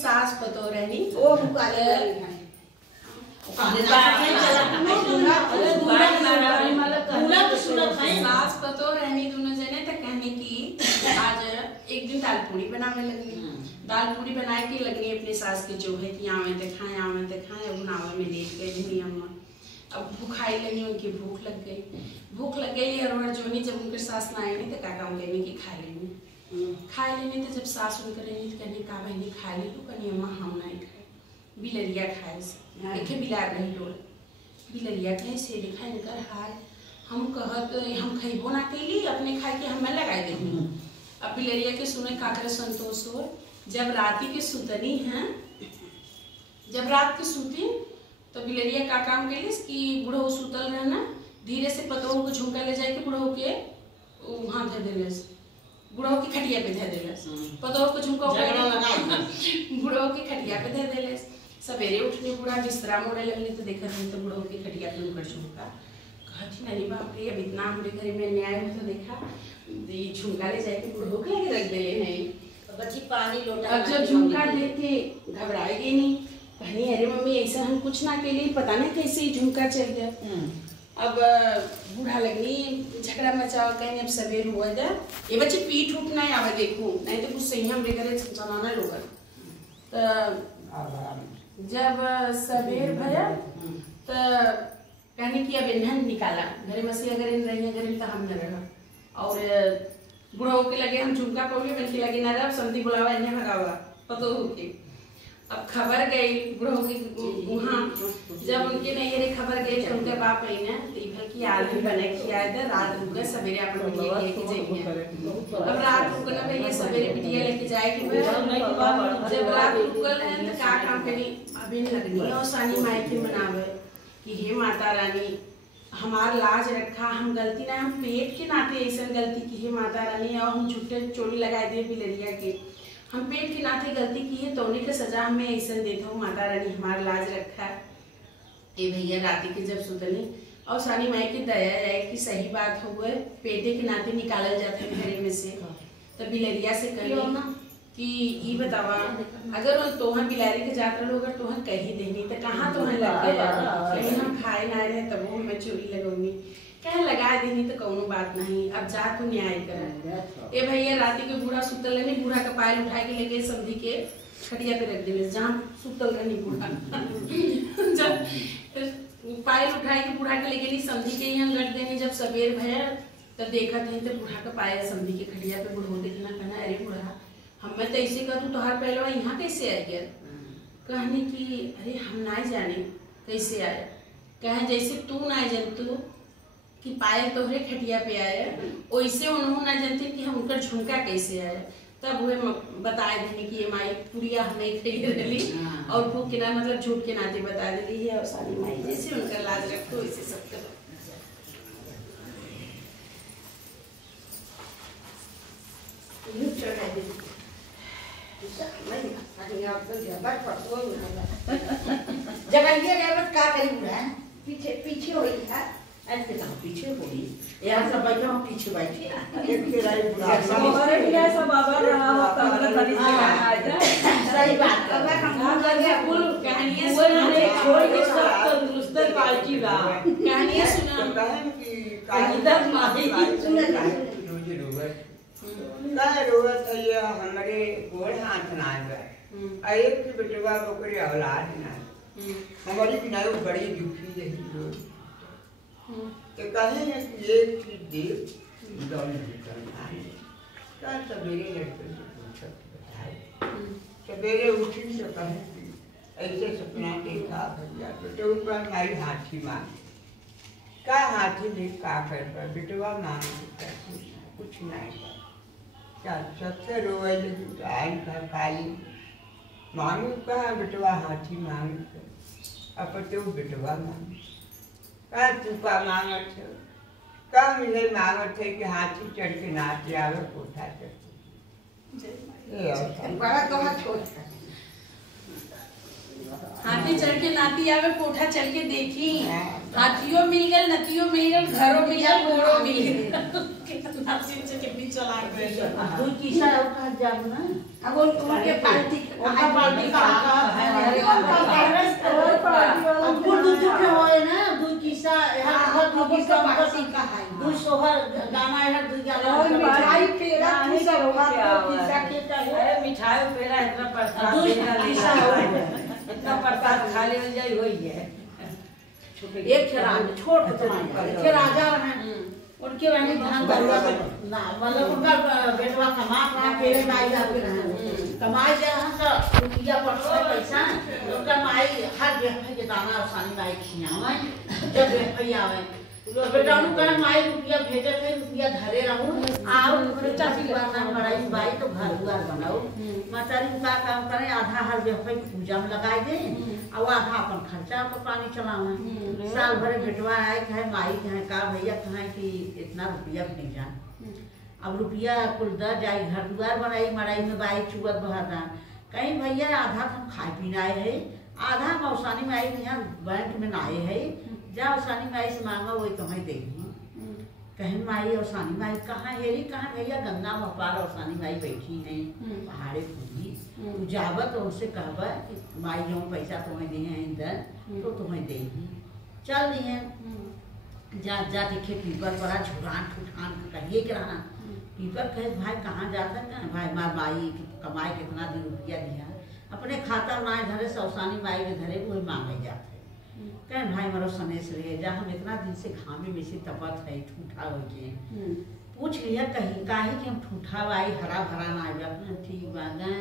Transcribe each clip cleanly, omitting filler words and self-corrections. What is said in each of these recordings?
सास पतो रहनी सास पतो रहनी दोनों जने तो कहने की आज एक दिन दाल पूड़ी बनाने लगनी। दाल पूड़ी बनाए के लगनी अपने सास के जो है कि आवे दिखाए बनावे में लेट गई धुनी अम्मा। अब भूखाई लगी उनकी भूख लग गई और जो नहीं जब उनके सास ना आए नहीं तो काका लेने की खा लेनी तो जब सास उनकर नहीं तो कहने का बहनी खा ली तो कहनी अम्मा हम नहीं खाए बिलरिया खाए देखे बिलार रही डोल बिलरिया कहे से दिखा इनकर हार हम कहत हम खइबो ना कैली अपने खाए के हमें लगाए देनी। अब बिलरिया के सुने काकर संतोष हो जब राती के सुतनी है जब रात के सूती तो बिलरिया का काम कैली कि बूढ़ो सुतल रहना धीरे से पतों को झुमका ले जाए के बूढ़ो के वहाँ धर देने बूढ़ो की खटिया पे धर देले पतों को झुमका बूढ़ो की खटिया पे धर देले। सवेरे उठने बूढ़ा बिस्तरा मोड़े लगने तो देखा तो बूढ़ो की खटिया पे उनका झुमका कहती नहीं बाप रे अब इतना हमारे घर में न्याय हो तो देखा झुमका ले जाके बूढ़ो के लगे रख देले हैं बच्ची पानी लोटा। अब जब झुमका लेके घबराएगी नहीं कहनी अरे मम्मी ऐसा हम कुछ ना के लिए पता नहीं कैसे ही झुमका चल गया। अब बूढ़ा लगनी झगड़ा मचाओ कहने अब सवेर हुआ जा ये बच्चे पीठ उठना आवे देखो नहीं तो कुछ सही हम लेकर चलाना लोग। तो जब सवेर भया तो कहने की अब इन्हन निकाला घरे मसी अगर इन रही अगर तो हम न रहा और बुढ़ो के लगे हम झुमका पौले बल्कि लगे ना रहा संती बुलावा इन्हें भगावा पतो होके। अब खबर गई बुढ़ो की वहाँ जब उनके नैहरे खबर गई तो उनके बाप आई ना तो इधर की आलू बना के आए थे रात रुके सवेरे अपन बिटिया लेके जाएंगे। अब रात रुकना भैया सवेरे बिटिया लेके जाएगी जब रात रुकल है तो क्या काम करी अभी लगनी और सानी माई के मनावे कि हे माता रानी हमार लाज रखा हम गलती ना हम पेट के नाते ऐसा गलती की है माता रानी और हम झूठे चोरी लगाए दिए बिलरिया के हम पेट के नाते गलती की है तो उन्हीं का सजा हमें ऐसा देता हूँ माता रानी हमार लाज रखा। ये भैया राती के जब सुतनी और सानी माई की दया है कि सही बात हो गए पेटे के नाते निकालल जाते हैं घरे में से तो बिलरिया से कही कि ये बतावा अगर तोहर बिलारी के जात रहो अगर तोहर कही देनी तो कहाँ तोहर लग गया कहीं हम खाए ना रहे तब वो हमें चोरी लगौनी कह लगा देनी तो कौनो बात नहीं अब जा तू न्याय कर। ए भैया राती के बूढ़ा सुतल रहनी बूढ़ा का पायल उठा के लेके समझी के खटिया पे रख देने जहाँ सुतल रहनी बूढ़ा जब पायल उठाए के बूढ़ा के लेके समझी के यहाँ लट देनी जब सवेर भया तब देखा थे तो बूढ़ा का पायल समझी के खटिया पे बूढ़ो देखना कहना अरे बूढ़ा हमें तो ऐसे कहूँ तुहार पहलवा यहाँ कैसे आ गया कहने की अरे हम ना जाने कैसे आया कहे जैसे तू ना जानतू कि पायल तोहरे खटिया पे आया वैसे उन्होंने ना जानते कि हम उनका झुमका कैसे आया तब वो बताए देने की ये माई पूरिया हमें खरीद रही और वो के ना मतलब झूठ के नाते बता रही है और सारी माई जैसे उनका लाज रखो वैसे सब करो। जगह क्या करी पीछे पीछे हो रही है ऐसे कहाँ पीछे हो रही यहाँ सब बैठे हम पीछे बैठे सही बात कहानियाँ हमारे गोड़ हाथ ना एक की बेटवा बकरी औलाद ना हमारी बिना बड़ी दुखी रही तो कहे न कि एक चीज देव क्या सवेरे लड़के से पूछा बताए सवेरे उठी तो कहे कि ऐसे सपना देखा भैया बेटे ऊपर मारी हाथी मांगी का हाथी ने का कर पर बेटवा मांगी कुछ नहीं क्या सबसे रोए लगी गाय का काली मांगू कहा बेटवा हाथी मांग अब तो बेटवा मांग का चुपा मांगत है का मिले मांगत है कि हाथी चढ़ के नाचे आवे कोठा चढ़ बड़ा कहा छोटा हाथी चढ़ के नाती आवे कोठा चल के देखी हाथियों मिल गए नतियों मिल गए घरों मिल गए घोड़ों मिल गए कितना से कितनी चला गए दो किसा का जब ना अब उनके पार्टी का है कुल दूसरे के होए ना दो किसा यहाँ हर दो किसा पार्टी का है दो सोहर गाना है दो गाना मिठाई पेड़ा की सब बात किसा के का अरे मिठाई पेड़ा इतना प्रसाद इतना प्रसाद खा ले जाई होई है एक छोटे राजा हैं उनके वाली धान दरुआ ना मतलब उनका बेटवा कमा के माई जाके कमाई से हम रुपया पड़ता पैसा उनका माई हर बेफे के दाना आसानी माई खियावे जब बेफे आवे तो बेटा उनका माई रुपया भेजे थे रुपया धरे रहूं आओ बेटा की बात ना बड़ाई बाई तो घर द्वार बनाओ मातारी का काम करे आधा हर बेफे पूजा में लगाई दे और आधा अपन खर्चा पर पानी चलावे साल भर बेटवा आए कहे माई कहे का भैया कहे कि इतना रुपया नहीं जान अब रुपया कुल द जाए घर द्वार बनाई मड़ाई में बाई चुअत बहादा कहीं भैया आधा हम खाए पीना आए है आधा मौसानी में आई यहाँ बैंक में आए है जा औसानी माई से मांगा वही तुम्हें देगी कहीं माई औसानी माई कहाँ हेरी कहाँ भैया गंगा में पार औसानी माई बैठी है पहाड़े पूरी तू जावत तो उनसे कहबा कि माई जो पैसा तुम्हें दिए हैं इधर तो तुम्हें देगी चल दी है जा जा देखे पीपर पड़ा झुरान ठुठान कहिए के रहा पीपर कहे भाई कहाँ जाता है भाई माँ माई कमाए कितना दिन रुपया दिया अपने खाता ना धरे सौसानी माई के धरे वही मांगे जाते कहे भाई मरो सनेस रहे जा हम इतना दिन से घामे में से तपत है ठूठा हो के पूछ लिया कहीं काहे कि हम ठूठा आई हरा भरा ना आया ठीक बा गए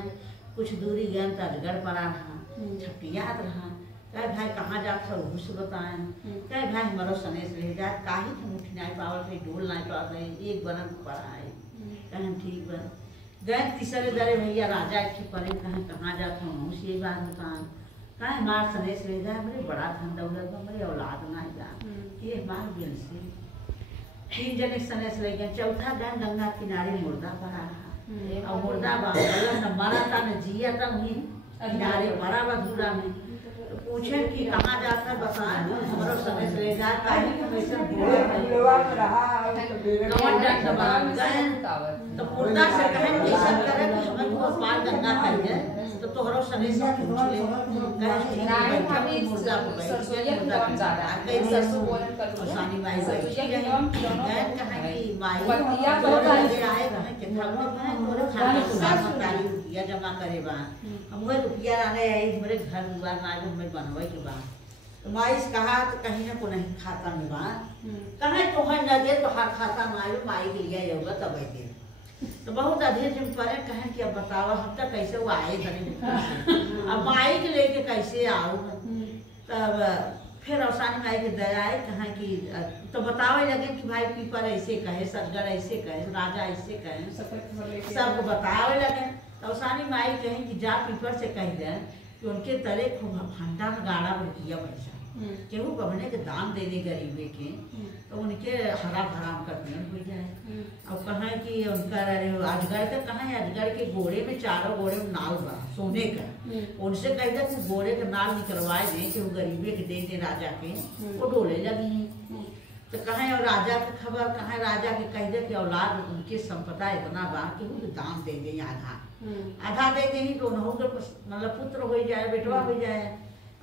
कुछ दूरी गए तो अजगर पड़ा रहा छपियात रहा कहे भाई कहाँ जाता वो से बताए कहे भाई हमारो सनेस रह जाए काहे हम उठ नहीं पावत है डोल नहीं पावत है एक बरन पड़ा है कहे ठीक बा गए तीसरे दरे भैया राजा की परे कहे कहाँ जाता हूँ ये बात बताए कहे हमारा सनेस रह जाए मेरे बड़ा धन दौलत मेरी औलाद ना जा ये हमारे दिल से 3 जने सनेस रह गए चौथा गए गंगा किनारे मुर्दा पड़ा रहा और मुर्दा बाबा न मरा था न जिया था वहीं किनारे बड़ा बधूरा में पूछे कि कहाँ जाता बताए हमारा सनेस रह जाए काहे कि वैसे बुलवा में रहा कौन जाता गए तो मुर्दा से कहे कैसा करे कि हमें तो पार गंगा कर गए तो तोहरो सनेस पूछ ले कहे भाभी मुर्दा को सरसों बहुत ज्यादा है सरसों बोलन कर सानी माई सरसों के हम कहे कि माई पतिया तो लगे आए कहे कितना में तोरे खाने को सरकारी रुपया जमा करे बा हम वो रुपया लाने आई मेरे घर द्वार ना में बनवे के बा तो माई से कहा तो कहीं ना को नहीं खाता में बा कहे तो है न दे तो हर खाता माई माई के लिए होगा तब दे तो बहुत अधीर दिन परे कहें कि अब बताओ हम तक कैसे वो आए धने अब माई के लेके कैसे आओ तब फिर औसानी माई के दया आए कहें कि तो बतावे लगे कि भाई पीपर ऐसे कहे सदगढ़ ऐसे कहे राजा ऐसे कहे सब बतावे लगे तो औसानी माई कहें कि जा पीपर से कह दे कि उनके तले खूब भंडा में गाड़ा किया पैसा केहू बहने के दान दे दे गरीबे के तो उनके हरा भरा उनका पेड़ हो जाए अब कहा कि उनका अजगर का कहा है अजगर के घोड़े में चारों घोड़े में नाल बा सोने का उनसे कह दे कि घोड़े का नाल निकलवाए दे कि वो गरीबे के दे दे राजा के वो डोले लगी तो कहे और राजा की खबर कहा राजा के कह दे कि औलाद उनकी संपदा इतना बा कि वो दान दे दे आधा आधा दे दे ही तो मतलब पुत्र हो जाए बेटवा हो जाए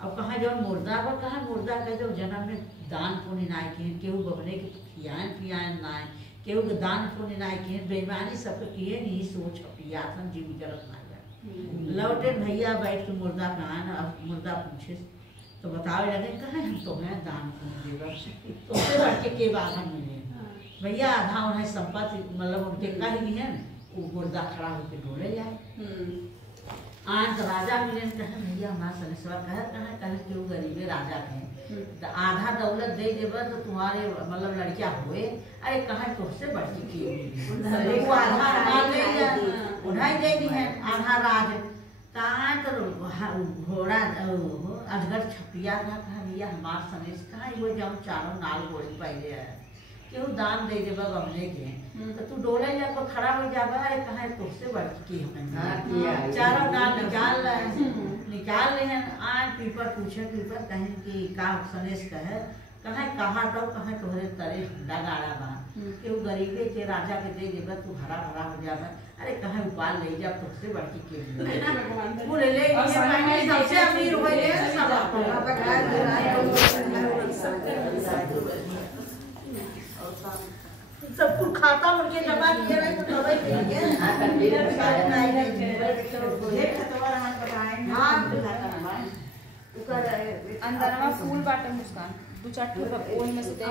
अब कहाँ जो मुर्दा पर कहा मुर्दा कह जो जन्म में दान पुण्य नाय के केहू बबने के खियान पियान नाय केहू के दान पुण्य नाय के बेईमानी सब किए नहीं सोच पियासन जीवी गलत ना जाए लौटे भैया बैठ के मुर्दा कहा ना मुर्दा पूछे तो बतावे लगे कहे हम तो हैं दान पुण्य देवर तो उससे बढ़ के बात हम मिले भैया आधा उन्हें संपत्ति मतलब उनके कह ही है वो मुर्दा खड़ा होकर डोले जाए आज राजा मिले कहे भैया हमारा सनेश्वर कहे क्यों गरीबे राजा के तो आधा दौलत दे देव तो तुम्हारे मतलब लड़किया हुए अरे कहे तुझसे बढ़ के क्यों वो आधा उन्हें दे दी है आधा राज कहा तो घोड़ा अजगर छपिया था कहा भैया हमारा सनेश कहा वो जब चारों नाल घोड़ी पहले है क्यों दान दे देगा गमले के तो तू डोले जाकर खड़ा हो जाएगा अरे कहा तुझसे बढ़ के चारों नाल निकाल निकाल ले आज पीपर पूछे पीपर कहें कि का सनेश कहे कहा तो कहे तोहरे तरे डगाड़ा बा कि वो गरीबे के राजा के दे देबा तू हरा भरा हो जाबा अरे कहे उपाल ले जा तुझसे बढ़ के वो ले ले ये पानी सबसे अमीर हो गए सब कुछ खाता उनके जमा किए रहे तो दवाई दे गए हां अंदर में फूल बाटे मुस्कान दो चार ठो ओही में से दे